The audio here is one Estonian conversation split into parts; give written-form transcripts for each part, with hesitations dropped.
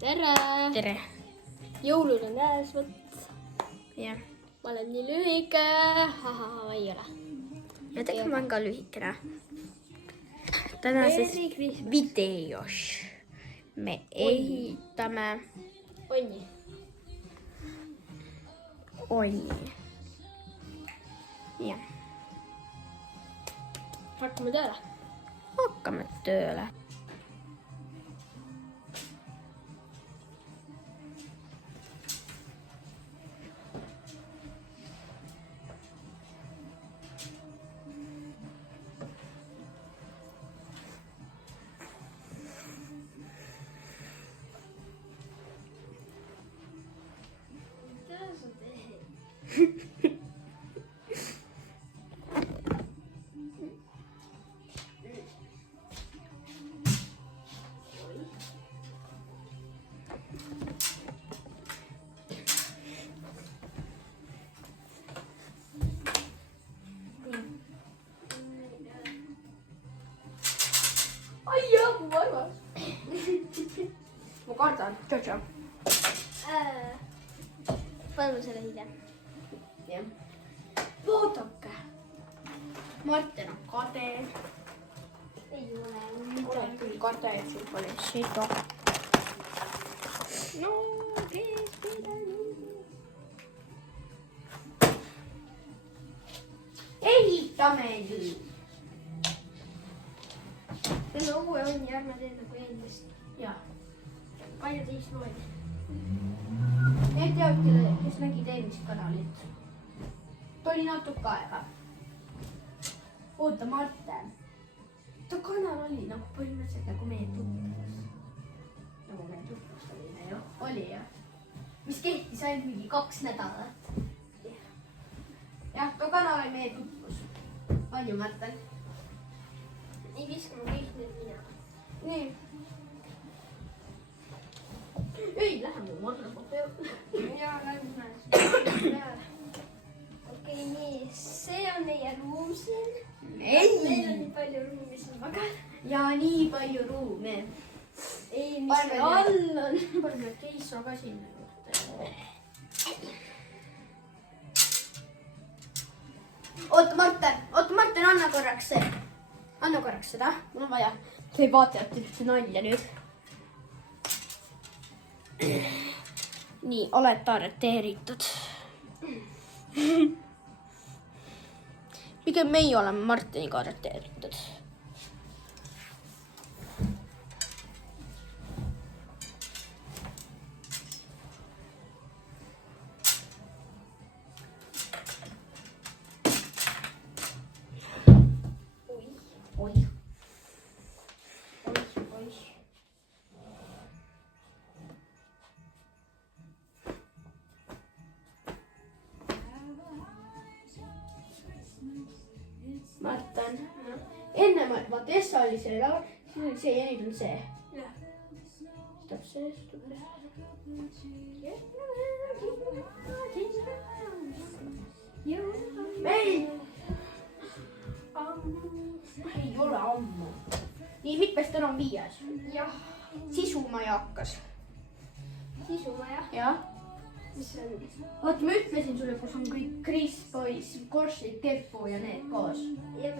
Tere! Tere! Jõulud on käes, võt. Jah. Ma olen nii lühike. Ei ole. Ja tegelikult ma olen ka lühikene. Tänases videos me ehitame onni. Jah. Hakkame tööle. Hakkame tööle. Ai jah, mu varvas. Ma kardan. Tšau-tšau. Palun selle hiljem. Jah. Vaadake. Martin on kade. Ei ole. Olen küll kade, et siin pole seda. No, kes pidanud? Ehitame nüüd. See on uue onni, ärme tee nagu eelmist. Jah. Palju teistmoodi. Need teavad, kes nägid eelmist kanalit. Ta oli natuke aega. Oota, Martin. Ta kanal oli nagu põhimõtteliselt nagu meie tutvus. Nagu meie tutvus olime ju. Oli jah. Mis kehtis ainult mingi 2 nädalat. Jah, ta kanal oli meie tutvus. On ju, Martin? Nii viskame kõik nüüd mina. Nii. Ei, lähe mu marrama peale. Jaa, lähme. Okei, nii. See on meie ruum siin. Meil on nii palju ruumi siin magada. Ja nii palju ruumi. Ei, mis meil all on. Paneme keisra ka sinna juurde. Oota, Martin, anna korraks see. Anna korraks seda. Mul on vaja. Te vaatajate üldse nalja nüüd. Nii, olete arreteeritud. Pigem meie oleme Martiniga arreteeritud. Oi. Martin, enne vaata Essa oli see laul, siis oli see ja nüüd on see. Stop see, stop see. Ei ole ammu. Nii, mitmes täna on 5? Jah. Sisumaja hakkas. Sisumaja? Jah. Mis see on? Vaata, ma ütlesin sulle, kus on kõik Chris Boys, Korsid, Keppu ja need koos.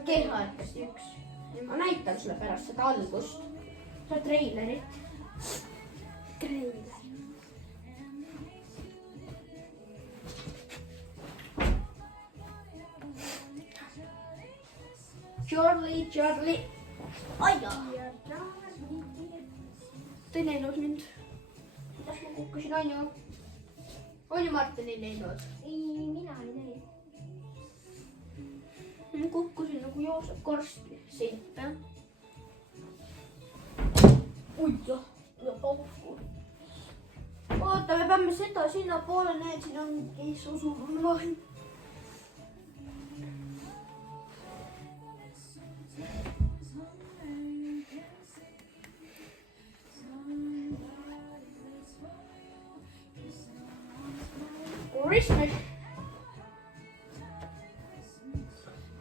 Kehardest 1. Ma näitan sulle pärast seda algust. Seda treilerit. Treiler. Charlie. Aia! Ta ei näinud mind. Kuidas ma kukkusin, on ju? On ju Martin ei näinud? Ei, mina ei näinud. Ma kukkusin nagu Joosep Korsti siit. Ui jah, ja pauku. Oota, me peame seda sinna poole, näed, siin on mingi susurune vahend. Christmas.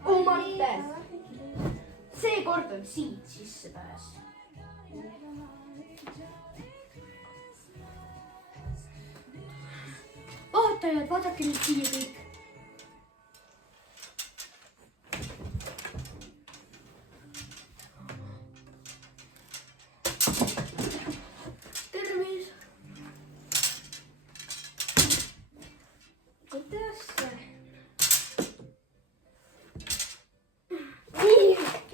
Oh Martin, seekord on siit sisse pääs. vaatajad, vaadake nüüd siia kõik. Tervis. Kuidas see?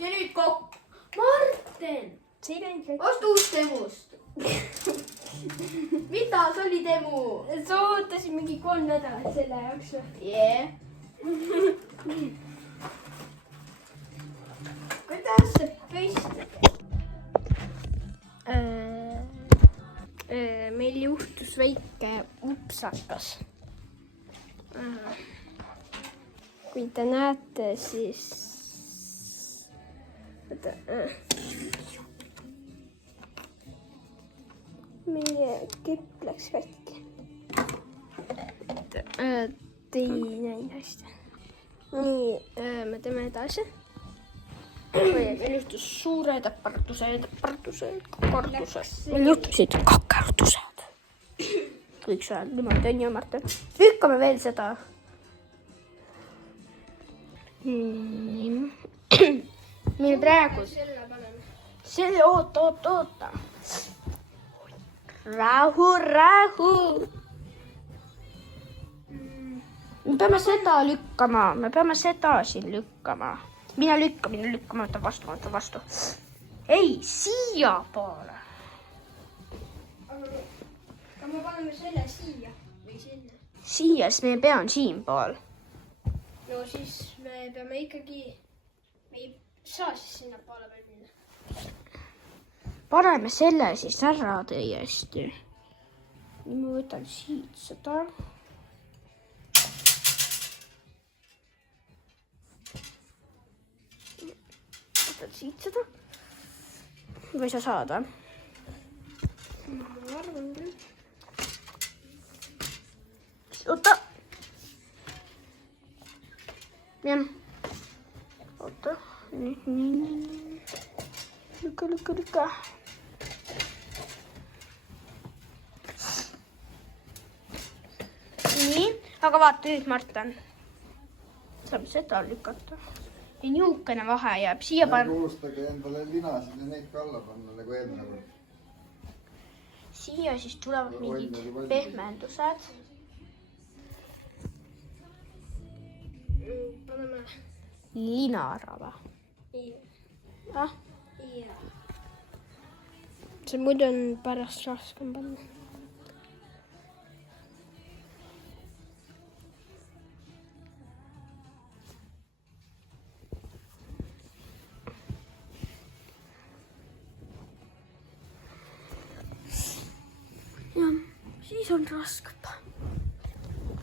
Ja nüüd kokk. Marten, Siin on kõik. osta uus temust. Mida see oli temu? Sa ootasid mingi 3 nädalat selle jaoks või? Yeah. Kuidas see püsti? Meil juhtus väike upsakas. Kui te näete, siis... Meie kipp läks katki. Te ei näinud hästi. Nii, me teeme edasi. Meil juhtus suured äpardused. Meil juhtusid kakerdused. Kõik see on niimoodi, on ju, Martin? Lükkame veel seda. Meil praegu... Selle, oota. Rahu. Me peame seda siin lükkama. Mine lükkama, võta vastu. Ei, siia poole. Aga me paneme selle siia või sinna. Siia, sest meie pea on siin pool. No siis me peame ikkagi, me ei saa siis sinna poole veel minna. Paneme selle siis ära täiesti. Nüüd ma võtan siit seda. Võtan siit seda. Või sa saad, või? Ma arvan küll. Oota. Jah. Oota. Nii. Lükka. Nii, aga vaata nüüd, Martin. Saab seda lükata. Ja niukene vahe jääb. Siia Kuulustage endale linasid ja neid ka alla panna nagu eelmine kord. Siia siis tulevad mingid pehmendused. Paneme linarava. Ah? See muidu on pärast raskem panna. Jah, siis on raskeb.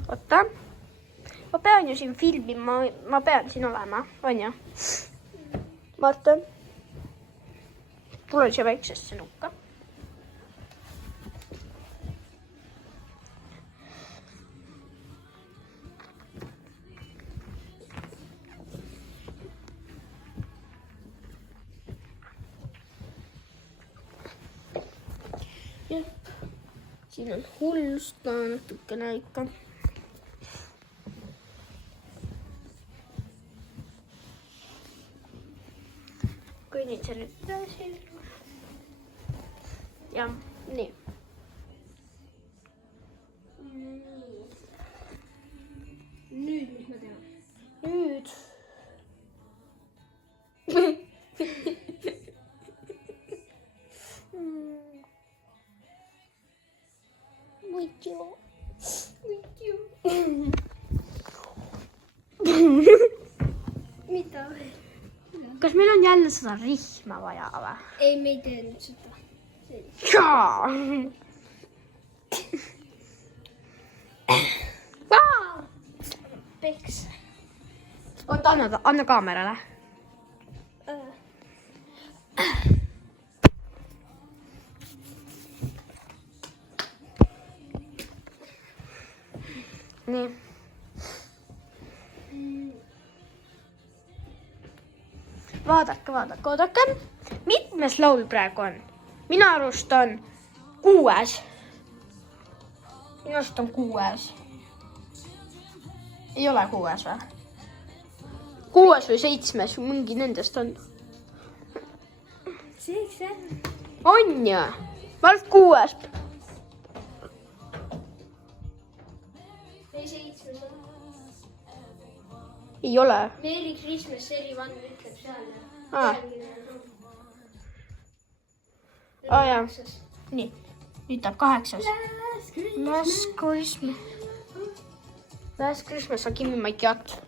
Oota. Ma pean ju siin filmima, ma pean siin olema, on ju? Martin. Tule siia väiksesse nukka. Jah, siin on hullust ka natukene ikka. Kõnnin see nüüd edasi. Ja, nii. Nüüd, mis ma tean? Nüüd. Mida veel? Kas meil on jälle seda rihma vaja või? Ei, me ei tee nüüd seda. Jaa! Peks. Oota, anna kaamerale. Nii. Vaadake. Mitmes laul praegu on? Minu arust on 6. ei ole 6 või? 6 või 7, mingi nendest on. 7. On ju? Ma olen 6. Ei 7. Ei ole. Merry Christmas, Seri Van ütleb seal. Jaa. Nii, nüüd tuleb 8. Last Christmas on Give Me My Cat.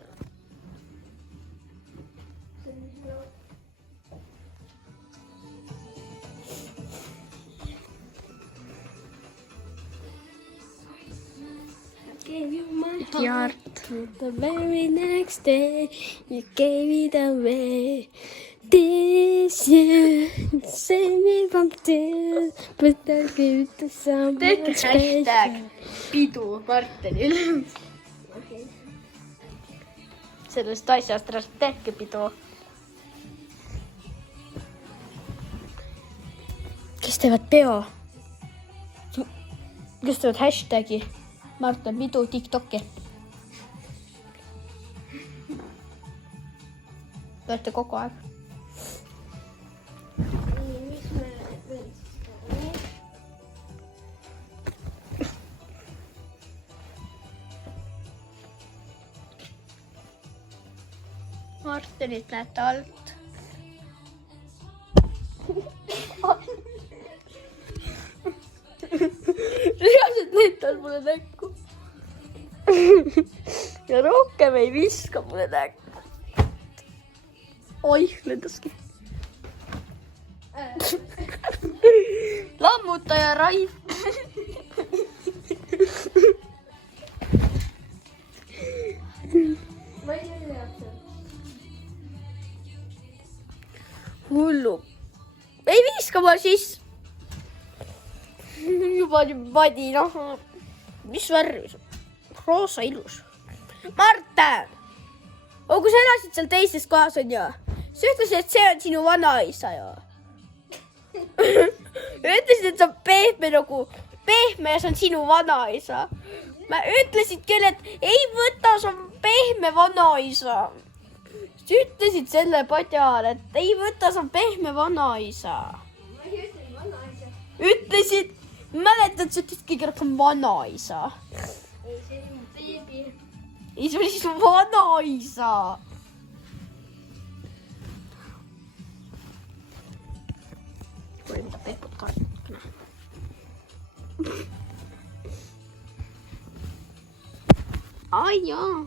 Gave you my Heart. The very next day you gave it away. This year save me from tears, but I give it to someone Tehke special. hashtag pidu Martenil. Sellest asjast tehke pidu. Kes teevad peo? Kes teevad hashtagi Marten pidu TikToki? Peate kogu aeg. Mis me veel siis? Martenit näete alt. Reaalselt näitab mulle näkku. Ja rohkem ei viska mulle näkku. Oih, lendaski. Lammutaja Raif. Ma ei tea seda. Hullu. Ei viska ma siis. Juba nii vadi, noh. Mis värv? Roosa ilus. Marten! Kui sa elasid seal teises kohas on ju? Sa ütlesid, et see on sinu vanaisa ju. Ütlesid, et see on pehme nagu pehme ja see on sinu vanaisa. Ma ütlesid küll, et ei võta, see on pehme vanaisa. Sa ütlesid selle padjal, et ei võta, see on pehme vanaisa. Ma ei ütle vanaisa. Ütlesid, mäletad, sa ütlesid kõige rohkem vanaisa. Ei, see on beebi. Ei, see oli su vanaisa. Või mida pehpud ka. Ai jaa.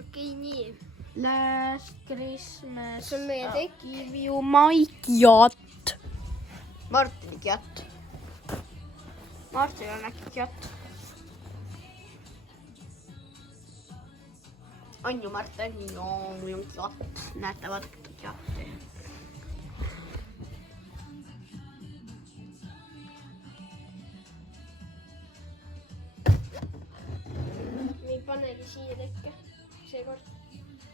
Okei, nii. Last Christmas. See on meie tekk. Give you my cat. Martini cat. Martin on äkki cat. On ju Martin? Joo, mul on cat. Näete, vaadake catti. Me ei panegi siia tekke. Seekord.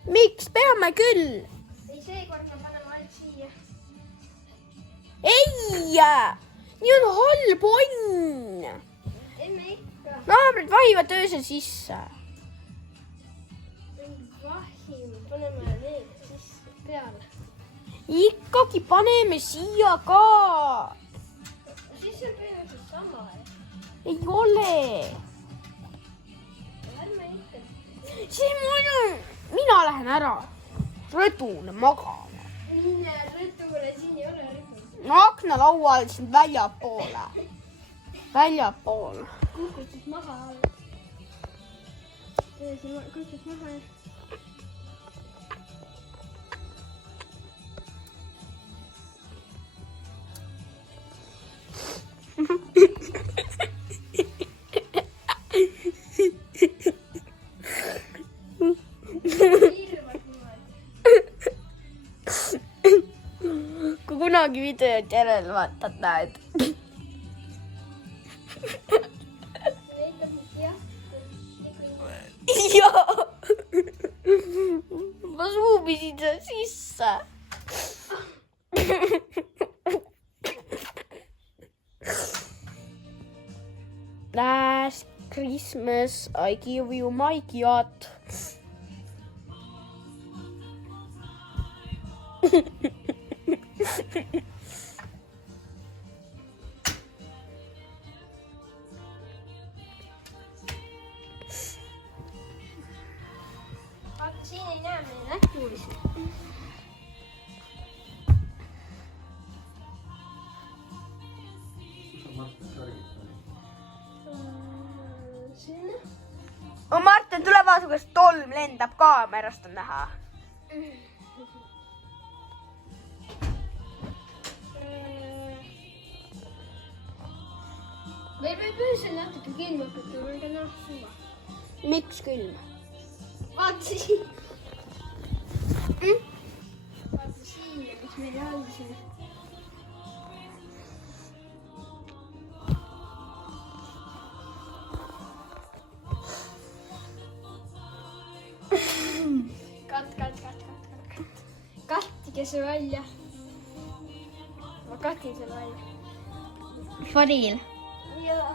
Miks? Peame küll. Ei, seekord me paneme ainult siia. Ei! Nii on halb onn. Emme ikka. Naabrid vahivad öösel sisse. Ei vahi, me paneme need sisse peale. Ikkagi paneme siia ka. Siis on põhimõtteliselt sama. Ei ole. Ärme ikka. Mina lähen ära. Rõdule magama. Mine rõdule, siin ei ole rõdu. Aknalaual siin väljapoole. Väljapool. Kukutus maha. Kukutus maha. Kui kunagi videot järele vaatad, näed. Jaa. Ma suubisin selle sisse. Last Christmas, I give you my cat. Vaata, siin ei näe meie nähtuisi. Sinna. Oh, Martin, tule vaata, kuidas tolm lendab kaamerast on näha. Meil võib öösel natuke külm hakata, aga noh, suva. Miks külm? Vaata siin. Vaata siia, mis meil on siin. Kattige see välja. Ma katin selle välja. Fadil. Jaa.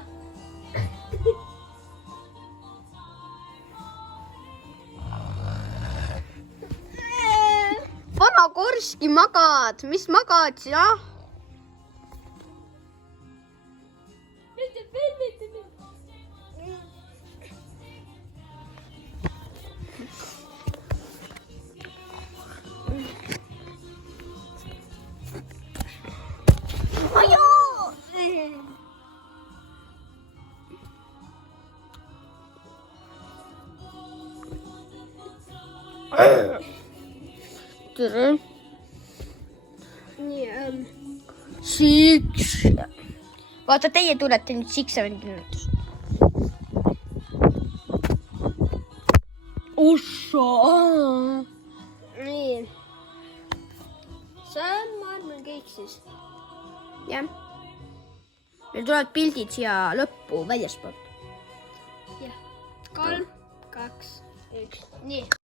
Vana Korski, magad. Mis magad sina? Tere. Nii, Six. Vaata, teie tulete nüüd Six-7 kinnitus. Usso. nii. See on, ma arvan, kõik siis. Jah. Meil tulevad pildid siia lõppu väljaspoolt. Jah. 3, 2, 1. Nii.